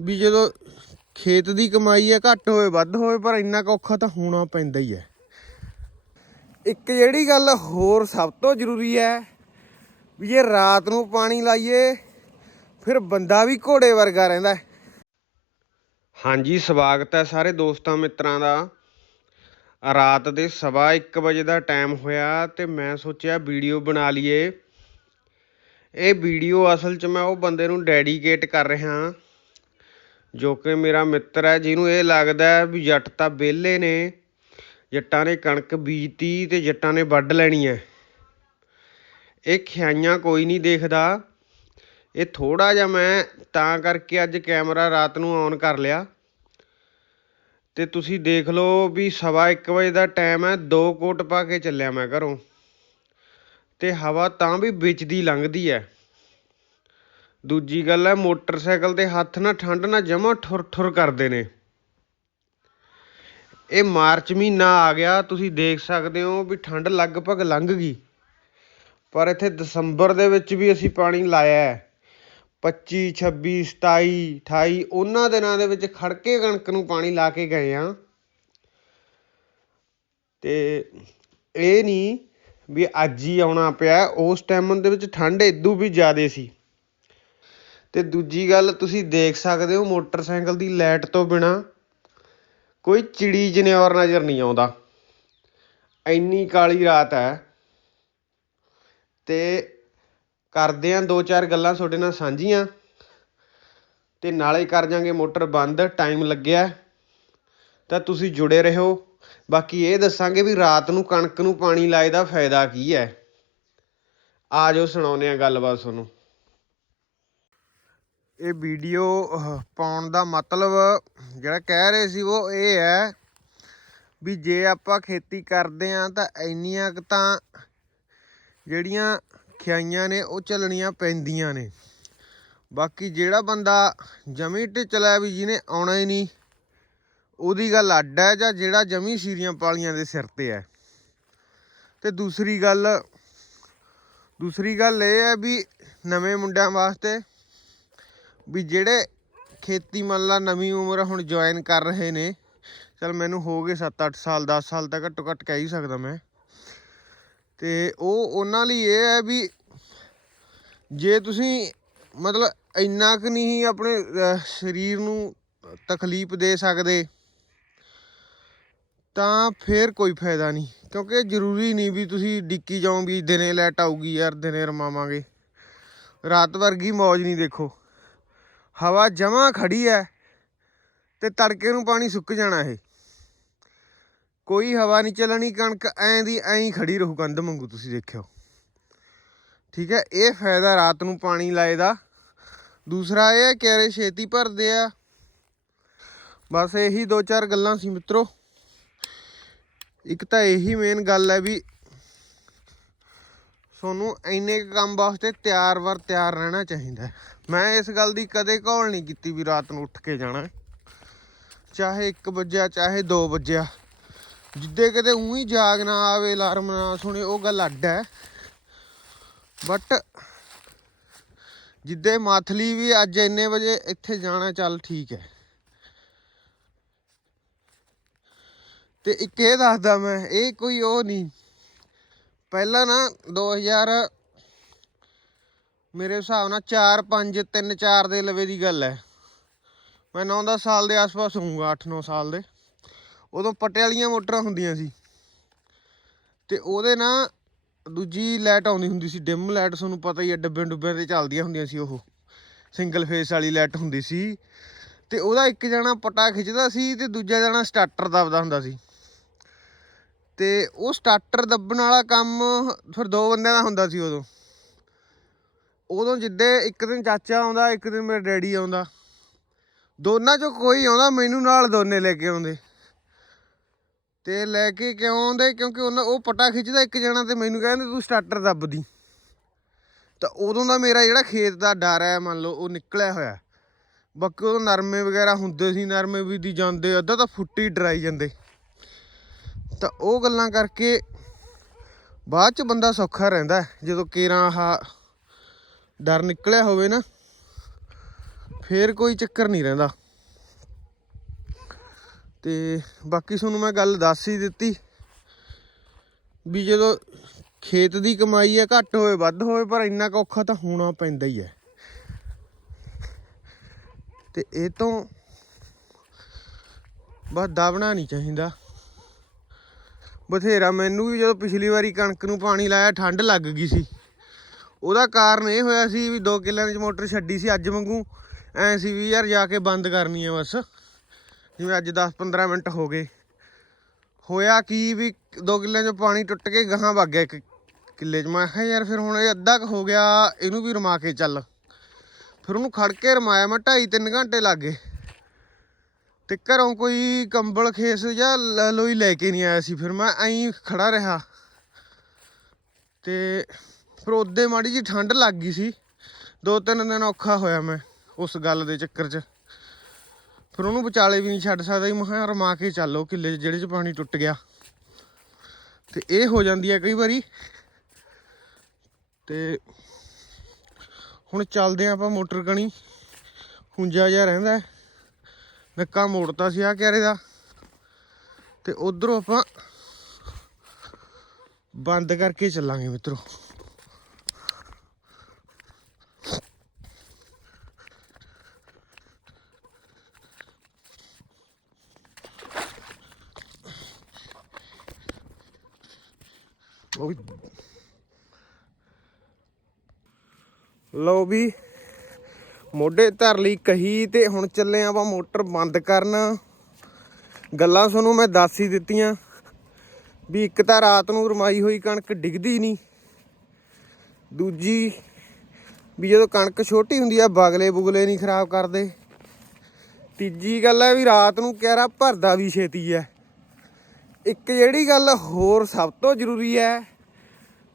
ਵੀ ਜਦੋਂ ਖੇਤ ਦੀ ਕਮਾਈ ਹੈ, ਘੱਟ ਹੋਵੇ, ਵੱਧ ਹੋਵੇ, ਪਰ ਇੰਨਾ ਕੁ ਔਖਾ ਤਾਂ ਹੋਣਾ ਪੈਂਦਾ ਹੀ ਹੈ। ਇੱਕ ਜਿਹੜੀ ਗੱਲ ਹੋਰ ਸਭ ਤੋਂ ਜ਼ਰੂਰੀ ਹੈ, ਵੀ ਜੇ ਰਾਤ ਨੂੰ ਪਾਣੀ ਲਾਈਏ, ਫਿਰ ਬੰਦਾ ਵੀ ਘੋੜੇ ਵਰਗਾ ਰਹਿੰਦਾ ਹੈ। ਹਾਂਜੀ, ਸਵਾਗਤ ਹੈ ਸਾਰੇ ਦੋਸਤਾਂ ਮਿੱਤਰਾਂ ਦਾ। ਰਾਤ ਦੇ ਸਵਾ 1 ਵਜੇ ਦਾ ਟਾਈਮ ਹੋਇਆ ਤੇ ਮੈਂ ਸੋਚਿਆ ਵੀਡੀਓ ਬਣਾ ਲਈਏ। ਇਹ ਵੀਡੀਓ ਅਸਲ 'ਚ ਮੈਂ ਉਹ ਬੰਦੇ ਨੂੰ ਡੈਡੀਕੇਟ ਕਰ ਰਿਹਾ। ਜੋ ਕਿ ਮੇਰਾ ਮਿੱਤਰ ਹੈ, ਜਿਹਨੂੰ ਇਹ ਲੱਗਦਾ ਵੀ ਜੱਟ ਤਾਂ ਵਿਹਲੇ ਨੇ। ਜੱਟਾਂ ਨੇ ਕਣਕ ਬੀਜਤੀ ਅਤੇ ਜੱਟਾਂ ਨੇ ਵੱਢ ਲੈਣੀ ਹੈ। ਇਹ ਖਿਆਈਆਂ ਕੋਈ ਨਹੀਂ ਦੇਖਦਾ। ਇਹ ਥੋੜ੍ਹਾ ਜਿਹਾ ਮੈਂ ਤਾਂ ਕਰਕੇ ਅੱਜ ਕੈਮਰਾ ਰਾਤ ਨੂੰ ਔਨ ਕਰ ਲਿਆ। ਅਤੇ ਤੁਸੀਂ ਦੇਖ ਲਓ ਵੀ ਸਵਾ ਇੱਕ ਵਜੇ ਦਾ ਟਾਈਮ ਹੈ, ਦੋ ਕੋਟ ਪਾ ਕੇ ਚੱਲਿਆ ਮੈਂ ਘਰੋਂ। ਅਤੇ ਹਵਾ ਤਾਂ ਵੀ ਵਿੱਚ ਦੀ ਲੰਘਦੀ ਹੈ। ਦੂਜੀ ਗੱਲ ਹੈ, ਮੋਟਰਸਾਈਕਲ ਤੇ ਹੱਥ ਨਾ ਠੰਡ ਨਾ ਜਮਾ ਠੁਰ ਠੁਰ ਕਰਦੇ ਨੇ। ਇਹ ਮਾਰਚ ਮਹੀਨਾ ਆ ਗਿਆ, ਤੁਸੀਂ ਦੇਖ ਸਕਦੇ ਹੋ ਵੀ ਠੰਡ ਲਗਭਗ ਲੰਘ ਗਈ। ਪਰ ਇੱਥੇ ਦਸੰਬਰ ਦੇ ਵਿੱਚ ਵੀ ਅਸੀਂ ਪਾਣੀ ਲਾਇਆ ਹੈ। 25 26 27 28 ਉਹਨਾਂ ਦਿਨਾਂ ਦੇ ਵਿੱਚ ਖੜਕੇ ਕਣਕ ਨੂੰ ਪਾਣੀ ਲਾ ਕੇ ਗਏ ਆ ਤੇ ਇਹ ਨਹੀਂ ਵੀ ਅੱਜ ਹੀ ਆਉਣਾ ਪਿਆ, ਉਸ ਟਾਈਮ ਦੇ ਵਿੱਚ ਠੰਡ ਇਦੋਂ ਵੀ ਜ਼ਿਆਦਾ ਸੀ। ਤੇ ਦੂਜੀ ਗੱਲ, ਤੁਸੀਂ ਦੇਖ ਸਕਦੇ ਹੋ ਮੋਟਰਸਾਈਕਲ ਦੀ ਲਾਈਟ ਤੋਂ ਬਿਨਾਂ ਕੋਈ ਚਿੜੀ ਜਨਿਓਰ ਨਜ਼ਰ ਨਹੀਂ ਆਉਂਦਾ। ਇੰਨੀ ਕਾਲੀ ਰਾਤ ਹੈ। ਤੇ ਕਰਦੇ ਆਂ ਦੋ ਚਾਰ ਗੱਲਾਂ ਤੁਹਾਡੇ ਨਾਲ ਸਾਂਝੀਆਂ। ਤੇ ਨਾਲੇ ਕਰ ਜਾਾਂਗੇ ਮੋਟਰ ਬੰਦ, ਟਾਈਮ ਲੱਗਿਆ। ਤਾਂ ਤੁਸੀਂ ਜੁੜੇ ਰਹੋ। ਬਾਕੀ ਇਹ ਦੱਸਾਂਗੇ ਵੀ ਰਾਤ ਨੂੰ ਕਣਕ ਨੂੰ ਪਾਣੀ ਲਾਏ ਦਾ ਫਾਇਦਾ ਕੀ ਹੈ। ਆ ਜਾਓ ਸੁਣਾਉਂਦੇ ਆ ਗੱਲਬਾਤ ਤੁਹਾਨੂੰ। ਇਹ ਵੀਡੀਓ ਪਾਉਣ ਦਾ ਮਤਲਬ ਜਿਹੜਾ ਕਹਿ ਰਹੇ ਸੀ ਉਹ ਇਹ ਹੈ ਵੀ ਜੇ ਆਪਾਂ ਖੇਤੀ ਕਰਦੇ ਆਂ ਤਾਂ ਇੰਨੀਆਂ ਕੁ ਤਾਂ ਜਿਹੜੀਆਂ ਖਿਆਈਆਂ ਨੇ ਉਹ ਚੱਲਣੀਆਂ ਪੈਂਦੀਆਂ ਨੇ। ਬਾਕੀ ਜਿਹੜਾ ਬੰਦਾ ਜਮੀ ਢਿਚਲਾ ਵੀ ਜਿਹਨੇ ਆਉਣਾ ਹੀ ਨਹੀਂ, ਉਹਦੀ ਗੱਲ ਅੱਡ ਹੈ ਜਾਂ ਜਿਹੜਾ ਜਮੀ ਸੀਰੀਆਂ ਪਾਲੀਆਂ ਦੇ ਸਿਰ ਤੇ ਹੈ। ਤੇ ਦੂਸਰੀ ਗੱਲ ਦੂਸਰੀ ਗੱਲ ਇਹ ਹੈ ਵੀ ਨਵੇਂ ਮੁੰਡਿਆਂ ਵਾਸਤੇ ਵੀ ਜਿਹੜੇ ਖੇਤੀ ਮੰਨ ਲਾ ਨਵੀਂ ਉਮਰ ਹੁਣ ਜੁਆਇਨ ਕਰ ਰਹੇ ਨੇ, ਚਲ ਮੈਨੂੰ ਹੋ ਗਏ 7-8 ਸਾਲ 10 ਸਾਲ ਤਾਂ ਘੱਟੋ ਘੱਟ ਕਹਿ ਹੀ ਸਕਦਾ ਮੈਂ। ਤੇ ਉਹ ਉਹਨਾਂ ਲਈ ਇਹ ਹੈ ਵੀ ਜੇ ਤੁਸੀਂ ਮਤਲਬ ਇੰਨਾ ਕੁ ਨਹੀਂ ਆਪਣੇ ਸਰੀਰ ਨੂੰ ਤਕਲੀਫ ਦੇ ਸਕਦੇ, ਤਾਂ ਫੇਰ ਕੋਈ ਫਾਇਦਾ ਨਹੀਂ। ਕਿਉਂਕਿ ਜ਼ਰੂਰੀ ਨਹੀਂ ਵੀ ਤੁਸੀਂ ਡਿੱਕੀ ਜਾਓ ਵੀ ਦਿਨੇ ਲੈਟ ਆਊਗੀ ਯਾਰ, ਦਿਨੇ ਰਮਾਵਾਂਗੇ। ਰਾਤ ਵਰਗੀ ਮੌਜ ਨਹੀਂ ਦੇਖੋ। ਹਵਾ ਜਮਾਂ ਖੜੀ ਹੈ ਤੇ ਤੜਕੇ ਨੂੰ ਪਾਣੀ ਸੁੱਕ ਜਾਣਾ ਇਹ। ਕੋਈ ਹਵਾ ਨਹੀਂ ਚੱਲਣੀ, ਕਣਕ ਐਂ ਦੀ ਐਂ ਹੀ ਖੜੀ ਰਹੂ ਕੰਧ ਮੰਗੂ ਤੁਸੀਂ ਦੇਖਿਓ। ਠੀਕ ਹੈ ਇਹ ਫਾਇਦਾ ਰਾਤ ਨੂੰ ਪਾਣੀ ਲਾਏ ਦਾ। ਦੂਸਰਾ ਇਹ ਹੈ ਕਿਆਰੇ ਛੇਤੀ ਭਰਦੇ ਆ। ਬਸ ਇਹੀ ਦੋ ਚਾਰ ਗੱਲਾਂ ਸੀ ਮਿੱਤਰੋ। ਇੱਕ ਤਾਂ ਇਹੀ ਮੇਨ ਗੱਲ ਹੈ ਵੀ ਤੁਹਾਨੂੰ ਇੰਨੇ ਕੁ ਕੰਮ ਵਾਸਤੇ ਤਿਆਰ ਵਰ ਤਿਆਰ ਰਹਿਣਾ ਚਾਹੀਦਾ ਮੈਂ ਇਸ ਗੱਲ ਦੀ ਕਦੇ ਘੋਲ ਨਹੀਂ ਕੀਤੀ ਵੀ ਰਾਤ ਨੂੰ ਉੱਠ ਕੇ ਜਾਣਾ ਚਾਹੇ 1 ਵਜਿਆ, ਚਾਹੇ 2 ਵਜਿਆ। ਜਿੱਦੇ ਕਿਤੇ ਉਹੀ ਜਾਗ ਨਾ ਆਵੇ, ਅਲਾਰਮ ਨਾ ਸੁਣੇ, ਉਹ ਗੱਲ ਅੱਡ ਹੈ। ਬਟ ਜਿੱਦੇ ਮਾਥਲੀ ਵੀ ਅੱਜ ਇੰਨੇ ਵਜੇ ਇੱਥੇ ਜਾਣਾ, ਚੱਲ ਠੀਕ ਹੈ। ਤੇ ਇੱਕ ਇਹ ਦੱਸਦਾ ਮੈਂ, ਇਹ ਕੋਈ ਉਹ ਨਹੀਂ। ਪਹਿਲਾਂ ਨਾ 2000 ਮੇਰੇ ਹਿਸਾਬ ਨਾਲ 4 5 3 4 ਦੇ ਲਵੇ ਦੀ ਗੱਲ ਹੈ। ਮੈਂ 9-10 ਸਾਲ ਦੇ ਆਸ-ਪਾਸ ਹੋਊਗਾ 8-9 ਸਾਲ ਦੇ। ਉਦੋਂ ਪੱਟੇ ਵਾਲੀਆਂ ਮੋਟਰਾਂ ਹੁੰਦੀਆਂ ਸੀ। ਤੇ ਉਹਦੇ ਨਾ ਦੂਜੀ ਲਾਈਟ ਆਉਂਦੀ ਹੁੰਦੀ ਸੀ, ਡਿਮ ਲਾਈਟ, ਤੁਹਾਨੂੰ ਪਤਾ ਹੀ ਹੈ ਡੱਬੇ ਡੁੱਬਿਆਂ ਤੇ ਚੱਲਦੀਆਂ ਹੁੰਦੀਆਂ ਸੀ ਉਹ। ਸਿੰਗਲ ਫੇਸ ਵਾਲੀ ਲਾਈਟ ਹੁੰਦੀ ਸੀ। ਤੇ ਉਹਦਾ ਇੱਕ ਜਣਾ ਪਟਾ ਖਿੱਚਦਾ ਸੀ ਤੇ ਦੂਜਾ ਜਣਾ ਸਟਾਰਟਰ ਦਬਦਾ ਹੁੰਦਾ ਸੀ। ਤੇ ਉਹ ਸਟਾਰਟਰ ਦੱਬਣ ਵਾਲਾ ਕੰਮ ਫਿਰ ਦੋ ਬੰਦਿਆਂ ਦਾ ਹੁੰਦਾ ਸੀ ਉਦੋਂ। ਉਦੋਂ ਜਿੱਦੇ ਇੱਕ ਦਿਨ ਚਾਚਾ ਆਉਂਦਾ, ਇੱਕ ਦਿਨ ਮੇਰਾ ਡੈਡੀ ਆਉਂਦਾ। ਦੋਨਾਂ ਚੋਂ ਕੋਈ ਆਉਂਦਾ, ਮੈਨੂੰ ਨਾਲ ਦੋਨੇ ਲੈ ਕੇ ਆਉਂਦੇ। ਤੇ ਲੈ ਕੇ ਕਿਉਂ ਆਉਂਦੇ? ਕਿਉਂਕਿ ਉਹਨਾਂ, ਉਹ ਪਟਾ ਖਿੱਚਦਾ ਇੱਕ ਜਣਾ ਤੇ ਮੈਨੂੰ ਕਹਿੰਦੇ, ਤੂੰ ਸਟਾਰਟਰ ਦੱਬਦੀ। ਤਾਂ ਉਦੋਂ ਦਾ ਮੇਰਾ ਜਿਹੜਾ ਖੇਤ ਦਾ ਡਰ ਹੈ, ਮੰਨ ਲਓ, ਉਹ ਨਿਕਲਿਆ ਹੋਇਆ। ਬਾਕੀ ਉਦੋਂ ਨਰਮੇ ਵਗੈਰਾ ਹੁੰਦੇ ਸੀ, ਨਰਮੇ ਵੀ ਦੀ ਜਾਂਦੇ, ਅੱਧਾ ਤਾਂ ਫੁੱਟੀ ਡਰਾਈ ਜਾਂਦੇ। ਤਾਂ ਉਹ ਗੱਲਾਂ ਕਰਕੇ ਬਾਅਦ ਚ ਬੰਦਾ ਸੌਖਾ ਰਹਿੰਦਾ ਜਦੋਂ ਕੇਰਾਂ ਆਹ ਡਰ ਨਿਕਲਿਆ ਹੋਵੇ ਨਾ, ਫੇਰ ਕੋਈ ਚੱਕਰ ਨਹੀਂ ਰਹਿੰਦਾ। ਤੇ ਬਾਕੀ ਤੁਹਾਨੂੰ ਮੈਂ ਗੱਲ ਦੱਸ ਹੀ ਦਿੱਤੀ ਵੀ ਜਦੋਂ ਖੇਤ ਦੀ ਕਮਾਈ ਹੈ, ਘੱਟ ਹੋਵੇ, ਵੱਧ ਹੋਵੇ, ਪਰ ਇੰਨਾ ਕੁ ਔਖਾ ਤਾਂ ਹੋਣਾ ਪੈਂਦਾ ਹੀ ਹੈ। ਤੇ ਇਹ ਤੋਂ ਬਸ ਦਬਣਾ ਨਹੀਂ ਚਾਹੀਦਾ। ਬਥੇਰਾ, ਮੈਨੂੰ ਵੀ ਜਦੋਂ ਪਿਛਲੀ ਵਾਰੀ ਕਣਕ ਨੂੰ ਪਾਣੀ ਲਾਇਆ, ਠੰਡ ਲੱਗ ਗਈ ਸੀ। ਉਹਦਾ ਕਾਰਨ ਇਹ ਹੋਇਆ ਸੀ ਵੀ 2 ਕਿੱਲਿਆਂ ਦੀ ਮੋਟਰ ਛੱਡੀ ਸੀ ਅੱਜ ਵਾਂਗੂ। ਐ ਸੀ ਵੀ ਯਾਰ ਜਾ ਕੇ ਬੰਦ ਕਰਨੀ ਹੈ ਬਸ। ਜਿਵੇਂ ਅੱਜ 10-15 ਮਿੰਟ ਹੋ ਗਏ। ਹੋਇਆ ਕੀ ਵੀ 2 ਕਿੱਲਿਆਂ 'ਚੋਂ ਪਾਣੀ ਟੁੱਟ ਕੇ ਗਾਹਾਂ ਵਗ ਗਿਆ ਇੱਕ ਕਿੱਲੇ 'ਚ। ਮੈਂ ਕਿਹਾ ਯਾਰ ਫਿਰ ਹੁਣ ਇਹ ਅੱਧਾ ਕੁ ਹੋ ਗਿਆ, ਇਹਨੂੰ ਵੀ ਰਮਾ ਕੇ ਚੱਲ। ਫਿਰ ਉਹਨੂੰ ਖੜ ਕੇ ਰਮਾਇਆ, ਮੈਂ 2.5-3 ਘੰਟੇ ਲੱਗ ਗਏ। ਤੇ ਘਰੋਂ ਕੋਈ ਕੰਬਲ, ਖੇਸ ਜਾਂ ਲ- ਲੋਈ ਲੈ ਕੇ ਨਹੀਂ ਆਇਆ ਸੀ। ਫਿਰ ਮੈਂ ਐਂ ਖੜਾ ਰਿਹਾ। ਤੇ ਫਿਰ ਉਹਦੇ ਮਾੜੀ ਜੀ ਠੰਡ ਲੱਗ ਗਈ ਸੀ। ਦੋ ਤਿੰਨ ਦਿਨ ਔਖਾ ਹੋਇਆ ਮੈਂ ਉਸ ਗੱਲ ਦੇ ਚੱਕਰ 'ਚ। ਫਿਰ ਉਹਨੂੰ ਵਿਚਾਲੇ ਵੀ ਨਹੀਂ ਛੱਡ ਸਕਦਾ। ਸੀ ਮੈਂ ਕਿਹਾ, ਰਮਾ ਕੇ ਚੱਲੋ ਕਿੱਲੇ 'ਚ, ਜਿਹੜੇ 'ਚ ਪਾਣੀ ਟੁੱਟ ਗਿਆ। ਤੇ ਇਹ ਹੋ ਜਾਂਦੀ ਹੈ ਕਈ ਵਾਰੀ। ਤੇ ਹੁਣ ਚੱਲਦੇ ਆਂ ਆਪਾਂ ਮੋਟਰ ਕਣੀ। ਹੁੰਜਾ ਜਿਹਾ ਰਹਿੰਦਾ। ਹੈ। ਨੱਕਾ ਮੋੜਤਾ ਸੀ ਆ ਕਿਆਰੇ ਦਾ। ਤੇ ਉਧਰੋਂ ਆਪਾਂ ਬੰਦ ਕਰਕੇ ਚੱਲਾਂਗੇ ਮਿੱਤਰੋ। ਉਹ ਲਓ ਵੀ। ਮੋਢੇ ਧਰ ਲਈ, ਕਹੀ ਤੇ ਹੁਣ ਚੱਲੇ ਆਪਾਂ ਮੋਟਰ ਬੰਦ ਕਰਨ। ਗੱਲਾਂ ਤੁਹਾਨੂੰ ਮੈਂ ਦੱਸ ਹੀ ਦਿੱਤੀਆਂ ਵੀ ਇੱਕ ਤਾਂ ਰਾਤ ਨੂੰ ਰਮਾਈ ਹੋਈ ਕਣਕ ਡਿੱਗਦੀ ਨਹੀਂ। ਦੂਜੀ ਵੀ ਜਦੋਂ ਕਣਕ ਛੋਟੀ ਹੁੰਦੀ ਆ, ਬਗਲੇ ਬੁਗਲੇ ਨਹੀਂ ਖਰਾਬ ਕਰਦੇ। ਤੀਜੀ ਗੱਲ ਹੈ ਵੀ ਰਾਤ ਨੂੰ ਕਿਹੜਾ ਭਰਦਾ ਵੀ ਛੇਤੀ ਹੈ ਇੱਕ ਜਿਹੜੀ ਗੱਲ ਹੋਰ ਸਭ ਤੋਂ ਜ਼ਰੂਰੀ ਹੈ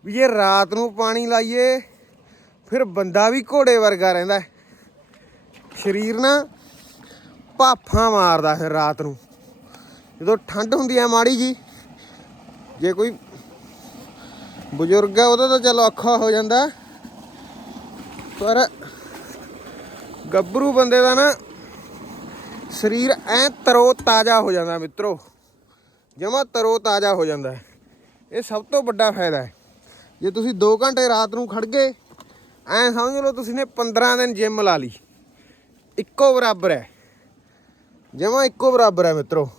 ਵੀ ਜੇ ਰਾਤ ਨੂੰ ਪਾਣੀ ਲਾਈਏ, ਫਿਰ ਬੰਦਾ ਵੀ ਘੋੜੇ ਵਰਗਾ ਰਹਿੰਦਾ ਹੈ ਸਰੀਰ ਨਾ ਭਾਫਾਂ ਮਾਰਦਾ ਫਿਰ ਰਾਤ ਨੂੰ। ਜਦੋਂ ਠੰਡ ਹੁੰਦੀ ਹੈ ਮਾੜੀ ਜੀ, ਜੇ ਕੋਈ ਬਜ਼ੁਰਗ ਹੈ ਉਹਦਾ ਤਾਂ ਚਲੋ ਔਖਾ ਹੋ ਜਾਂਦਾ। ਪਰ ਗੱਭਰੂ ਬੰਦੇ ਦਾ ਨਾ ਸਰੀਰ ਐ ਤਰੋ ਤਾਜ਼ਾ ਹੋ ਜਾਂਦਾ ਮਿੱਤਰੋ। ਜਮਾ ਤਰੋ ਤਾਜ਼ਾ ਹੋ ਜਾਂਦਾ। ਇਹ ਸਭ ਤੋਂ ਵੱਡਾ ਫਾਇਦਾ ਹੈ। ਜੇ ਤੁਸੀਂ 2 ਘੰਟੇ ਰਾਤ ਨੂੰ ਖੜ ਗਏ, ਐ ਸਮਝ ਲਓ ਤੁਸੀਂ ਨੇ 15 ਦਿਨ ਜਿਮ ਲਾ ਲਈ। ਇੱਕੋ ਬਰਾਬਰ ਹੈ। ਜਮਾ ਇੱਕੋ ਬਰਾਬਰ ਹੈ ਮਿੱਤਰੋ।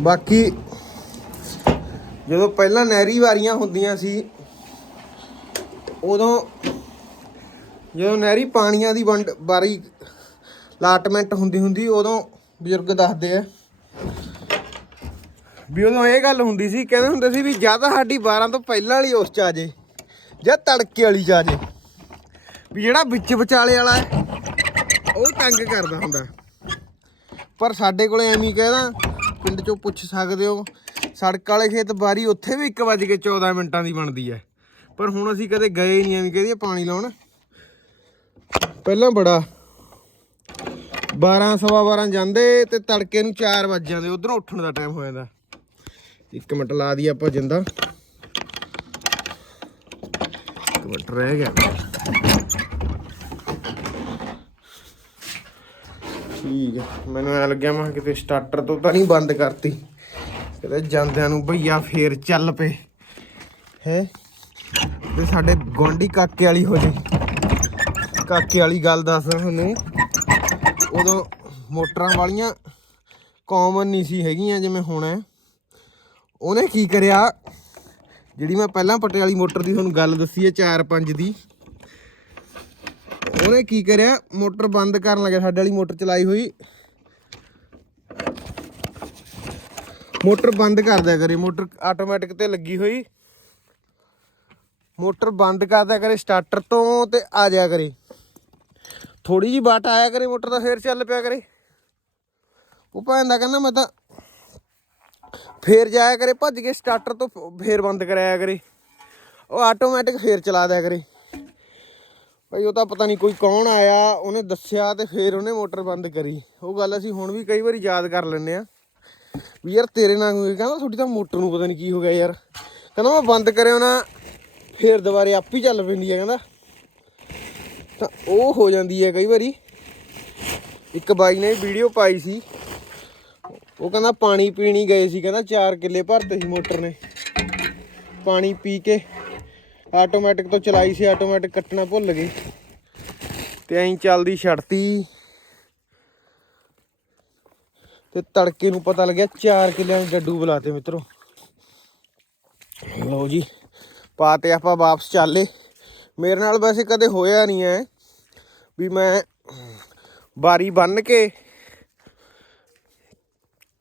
ਬਾਕੀ ਜਦੋਂ ਪਹਿਲਾਂ ਨਹਿਰੀ ਵਾਰੀਆਂ ਹੁੰਦੀਆਂ ਸੀ, ਉਦੋਂ ਜਦੋਂ ਨਹਿਰੀ ਪਾਣੀਆਂ ਦੀ ਵੰਡ ਵਾਰੀ ਲਾਟਮੈਂਟ ਹੁੰਦੀ ਹੁੰਦੀ, ਉਦੋਂ ਬਜ਼ੁਰਗ ਦੱਸਦੇ ਆ ਵੀ ਉਦੋਂ ਇਹ ਗੱਲ ਹੁੰਦੀ ਸੀ, ਕਹਿੰਦੇ ਹੁੰਦੇ ਸੀ ਵੀ ਜਾਂ ਤਾਂ ਸਾਡੀ 12 ਤੋਂ ਪਹਿਲਾਂ ਵਾਲੀ ਉਸ ਚ ਆ ਜੇ, ਜਾਂ ਤੜਕੇ ਵਾਲੀ ਚ ਆ ਜੇ। ਵੀ ਜਿਹੜਾ ਵਿੱਚ ਵਿਚਾਲੇ ਵਾਲਾ ਹੈ, ਉਹ ਤੰਗ ਕਰਦਾ ਹੁੰਦਾ। ਪਰ ਸਾਡੇ ਕੋਲੇ ਐਵੇਂ ਕਹਿਦਾ ਪਿੰਡ ਚੋਂ ਪੁੱਛ ਸਕਦੇ ਹੋ, ਸੜਕ ਵਾਲੇ ਖੇਤ ਬਾਰੀ ਉੱਥੇ ਵੀ 1:14 ਮਿੰਟਾਂ ਦੀ ਬਣਦੀ ਹੈ। ਪਰ ਹੁਣ ਅਸੀਂ ਕਦੇ ਗਏ ਨਹੀਂ, ਐਵੇਂ ਕਹਦੇ ਪਾਣੀ ਲਾਉਣ। ਪਹਿਲਾਂ ਬੜਾ 12 ਸਵਾ 12 ਜਾਂਦੇ ਤੇ ਤੜਕੇ ਨੂੰ 4 ਵੱਜ ਜਾਂਦੇ, ਉਧਰੋਂ ਉੱਠਣ ਦਾ ਟਾਈਮ ਹੋ ਜਾਂਦਾ। ਇੱਕ ਮਿੰਟ ਲਾ ਦੀ ਆਪਾਂ ਜਿੰਦਾ। ਇੱਕ ਮਿੰਟ ਰਹਿ ਗਿਆ। ਠੀਕ ਹੈ ਮੈਨੂੰ ਐ ਲੱਗਿਆ ਮੈਂ ਕਿਤੇ ਸਟਾਰਟਰ ਤੋਂ ਤਾਂ ਨਹੀਂ ਬੰਦ ਕਰਤੀ। ਕਿਤੇ ਜਾਂਦਿਆਂ ਨੂੰ ਭਈਆ ਫੇਰ ਚੱਲ ਪਏ। ਹੈ? ਤੇ ਸਾਡੇ ਗੋਂਡੀ ਕਾਕੇ ਵਾਲੀ ਹੋ ਜੇ। ਕਾਕੇ ਵਾਲੀ ਗੱਲ ਦੱਸ ਤੁਹਾਨੂੰ। ਉਦੋਂ ਮੋਟਰਾਂ ਵਾਲੀਆਂ ਕਾਮਨ ਨਹੀਂ ਸੀ ਹੈਗੀਆਂ ਜਿਵੇਂ ਹੁਣ ਹੈ। ਉਹਨੇ ਕੀ ਕਰਿਆ? ਜਿਹੜੀ ਮੈਂ ਪਹਿਲਾਂ ਪੱਟੇ ਮੋਟਰ ਦੀ ਤੁਹਾਨੂੰ ਗੱਲ ਦੱਸੀ ਹੈ 4-5 ਦੀ। ਉਹਨੇ ਕੀ ਕਰਿਆ? ਮੋਟਰ ਬੰਦ ਕਰਨ ਲੱਗਿਆ, ਸਾਡੇ ਵਾਲੀ ਮੋਟਰ ਚਲਾਈ ਹੋਈ। ਮੋਟਰ ਬੰਦ ਕਰ ਦਿਆ ਕਰੇ, ਮੋਟਰ ਆਟੋਮੈਟਿਕ ਤੇ ਲੱਗੀ ਹੋਈ। ਮੋਟਰ ਬੰਦ ਕਰ ਦਿਆ ਕਰੇ ਸਟਾਰਟਰ ਤੋਂ ਤੇ ਆ ਜਾਇਆ ਕਰੇ। ਥੋੜੀ ਜੀ ਬਾਟ ਆਇਆ ਕਰੇ ਮੋਟਰ ਦਾ, ਫੇਰ ਚੱਲ ਪਿਆ ਕਰੇ। ਉਹ ਭਾਂਦਾ ਕਹਿੰਦਾ, ਮੈਂ ਤਾਂ ਫੇਰ ਜਾਇਆ ਕਰੇ, ਭੱਜ ਕੇ ਸਟਾਰਟਰ ਤੋਂ ਫੇਰ ਬੰਦ ਕਰਾਇਆ ਕਰੇ। ਉਹ ਆਟੋਮੈਟਿਕ ਫੇਰ ਚਲਾ ਦਿਆ ਕਰੇ। ਭਾਈ ਉਹ ਤਾਂ ਪਤਾ ਨਹੀਂ ਕੋਈ ਕੌਣ ਆਇਆ, ਉਹਨੇ ਦੱਸਿਆ ਤੇ ਫੇਰ ਉਹਨੇ ਮੋਟਰ ਬੰਦ ਕਰੀ। ਉਹ ਗੱਲ ਅਸੀਂ ਹੁਣ ਵੀ ਕਈ ਵਾਰੀ ਯਾਦ ਕਰ ਲੈਂਦੇ ਆ ਵੀ ਯਾਰ ਤੇਰੇ ਨਾਲ ਕੋਈ, ਕਹਿੰਦਾ ਤੁਹਾਡੀ ਤਾਂ ਮੋਟਰ ਨੂੰ ਪਤਾ ਨਹੀਂ ਕੀ ਹੋ ਗਿਆ ਯਾਰ। ਕਹਿੰਦਾ ਮੈਂ ਬੰਦ ਕਰਿਆ ਨਾ, ਫੇਰ ਦੁਬਾਰੇ ਆਪ ਹੀ ਚੱਲ ਪੈਂਦੀ ਹੈ, ਕਹਿੰਦਾ। ਤਾਂ ਉਹ ਹੋ ਜਾਂਦੀ ਹੈ ਕਈ ਵਾਰੀ। ਇੱਕ ਬਾਈ ਨੇ ਵੀਡੀਓ ਪਾਈ ਸੀ। ਉਹ ਕਹਿੰਦਾ ਪਾਣੀ ਪੀਣੀ ਗਏ ਸੀ, ਕਹਿੰਦਾ 4 ਕਿੱਲੇ ਭਰਤੇ ਸੀ ਮੋਟਰ ਨੇ। ਪਾਣੀ ਪੀ ਕੇ ਆਟੋਮੈਟਿਕ ਤੋਂ ਚਲਾਈ ਸੀ ਆਟੋਮੈਟਿਕ ਕੱਟਣਾ ਭੁੱਲ ਗਏ। ਤੇ ਐਂ ਚੱਲਦੀ ਛੱਡਤੀ। ਤੇ ਤੜਕੇ ਨੂੰ ਪਤਾ ਲੱਗਿਆ 4 ਕਿੱਲਿਆਂ ਦੇ ਡੱਡੂ ਬੁਲਾਤੇ ਮਿੱਤਰੋ। ਲਓ ਜੀ, ਪਾਤੇ ਆਪਾਂ ਵਾਪਸ ਚੱਲੇ। ਮੇਰੇ ਨਾਲ ਵੈਸੇ ਕਦੇ ਹੋਇਆ ਨਹੀਂ ਐ ਵੀ ਮੈਂ ਬਾਰੀ ਬੰਨ ਕੇ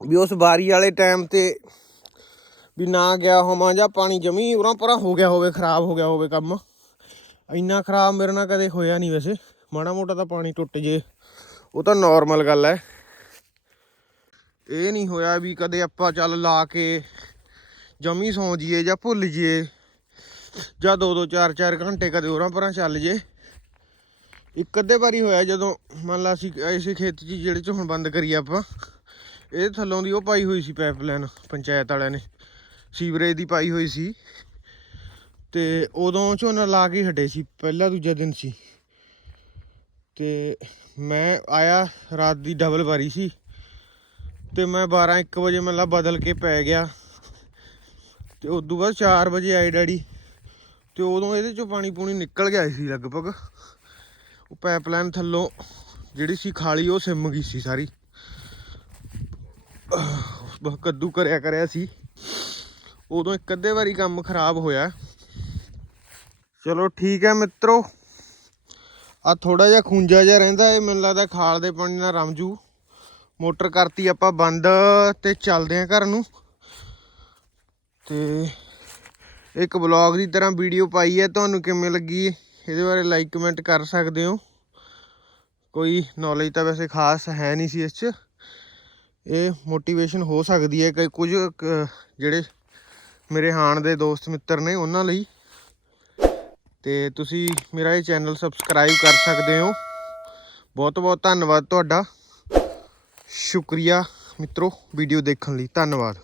ਵੀ ਉਸ ਵਾਰੀ ਵਾਲੇ ਟਾਈਮ ਤੇ ਵੀ ਨਾ ਗਿਆ ਹੋਵਾਂ ਜਾਂ ਪਾਣੀ ਜਮੀ ਉਰਾਂ ਪਰਾਂ ਹੋ ਗਿਆ ਹੋਵੇ, ਖਰਾਬ ਹੋ ਗਿਆ ਹੋਵੇ ਕੰਮ। ਇੰਨਾ ਖਰਾਬ ਮੇਰੇ ਨਾਲ ਕਦੇ ਹੋਇਆ ਨਹੀਂ ਵੈਸੇ। ਮਾੜਾ ਮੋਟਾ ਤਾਂ ਪਾਣੀ ਟੁੱਟ ਜੇ। ਉਹ ਤਾਂ ਨਾਰਮਲ ਗੱਲ ਹੈ ਇਹ ਨਹੀਂ ਹੋਇਆ ਵੀ ਕਦੇ ਆਪਾਂ ਚੱਲ ਲਾ ਕੇ ਜਮੀ ਸੌਂ ਜੀਏ ਜਾਂ ਭੁੱਲ ਜੀਏ ਜਾਂ ਦੋ ਦੋ ਚਾਰ ਚਾਰ ਘੰਟੇ ਕਦੇ ਉਰਾਂ ਪਰਾਂ ਚੱਲ ਜੇ। ਇੱਕ ਅੱਧੇ ਵਾਰੀ ਹੋਇਆ ਜਦੋਂ ਮੰਨ ਲਾ ਅਸੀਂ ਐਸੇ ਖੇਤ 'ਚ, ਜਿਹੜੇ 'ਚ ਹੁਣ ਬੰਦ ਕਰੀ ਆਪਾਂ ਇਹ ਥੱਲੋਂ ਦੀ ਉਹ ਪਾਈ ਹੋਈ ਸੀ ਪਾਈਪਲਾਈਨ ਪੰਚਾਇਤ ਵਾਲਿਆਂ ਨੇ। ਸੀਵਰੇਜ ਦੀ ਪਾਈ ਹੋਈ ਸੀ। ਤੇ ਉਦੋਂ ਝੋਨਾ ਲਾ ਕੇ ਹਟੇ ਸੀ, ਪਹਿਲਾ ਦੂਜਾ ਦਿਨ ਸੀ। ਤੇ ਮੈਂ ਆਇਆ, ਰਾਤ ਦੀ ਡਬਲ ਵਾਰੀ ਸੀ। ਤੇ ਮੈਂ 12 1 ਵਜੇ ਮਤਲਬ ਬਦਲ ਕੇ ਪੈ ਗਿਆ। ਤੇ ਉਦੋਂ ਬਾਅਦ 4 ਵਜੇ ਆਏ ਡੈਡੀ। ਤੇ ਉਦੋਂ ਇਹਦੇ ਚੋਂ ਪਾਣੀ ਪੂਣੀ ਨਿਕਲ ਗਿਆ ਸੀ ਲਗਭਗ। ਉਹ ਪਾਈਪਲਾਈਨ ਥੱਲੋਂ ਜਿਹੜੀ ਸੀ ਖਾਲੀ, ਉਹ ਸਿਮ ਗਈ ਸੀ ਸਾਰੀ। ਕੱਦੂ ਕਰਿਆ ਕਰਿਆ ਸੀ। ਉਦੋਂ ਇੱਕ ਅੱਧੇ ਵਾਰੀ ਕੰਮ ਖਰਾਬ ਹੋਇਆ। ਚਲੋ ਠੀਕ ਹੈ ਮਿੱਤਰੋ। ਆ ਥੋੜਾ ਜਿਹਾ ਖੂੰਜਾ ਜਿਹਾ ਰਹਿੰਦਾ ਇਹ, ਮੈਨੂੰ ਲੱਗਦਾ ਖਾਲ ਦੇ ਪਾਣੀ ਨਾਲ ਰਮਜੂ ਮੋਟਰ ਕਰਤੀ ਆਪਾਂ ਬੰਦ ਤੇ ਚੱਲਦੇ ਆਂ ਘਰ ਨੂੰ। ਤੇ ਇੱਕ ਬਲੌਗ ਦੀ ਤਰ੍ਹਾਂ ਵੀਡੀਓ ਪਾਈ ਹੈ, ਤੁਹਾਨੂੰ ਕਿਵੇਂ ਲੱਗੀ ਇਹਦੇ ਬਾਰੇ ਲਾਈਕ ਕਮੈਂਟ ਕਰ ਸਕਦੇ ਹੋ। ਕੋਈ ਨੌਲੇਜ ਤਾਂ ਵੈਸੇ ਖਾਸ ਹੈ ਨਹੀਂ ਸੀ ਇਸ 'ਚ। ਇਹ ਮੋਟੀਵੇਸ਼ਨ ਹੋ ਸਕਦੀ ਹੈ ਕਿ ਕੁਝ ਕੁ ਜਿਹੜੇ ਮੇਰੇ ਹਾਣ ਦੇ ਦੋਸਤ ਮਿੱਤਰ ਨੇ ਉਹਨਾਂ ਲਈ। ਤੇ ਤੁਸੀਂ ਮੇਰਾ ਇਹ ਚੈਨਲ ਸਬਸਕ੍ਰਾਈਬ ਕਰ ਸਕਦੇ ਹੋ। ਬਹੁਤ ਬਹੁਤ ਧੰਨਵਾਦ ਤੁਹਾਡਾ। ਸ਼ੁਕਰੀਆ ਮਿੱਤਰੋ ਵੀਡੀਓ ਦੇਖਣ ਲਈ। ਧੰਨਵਾਦ।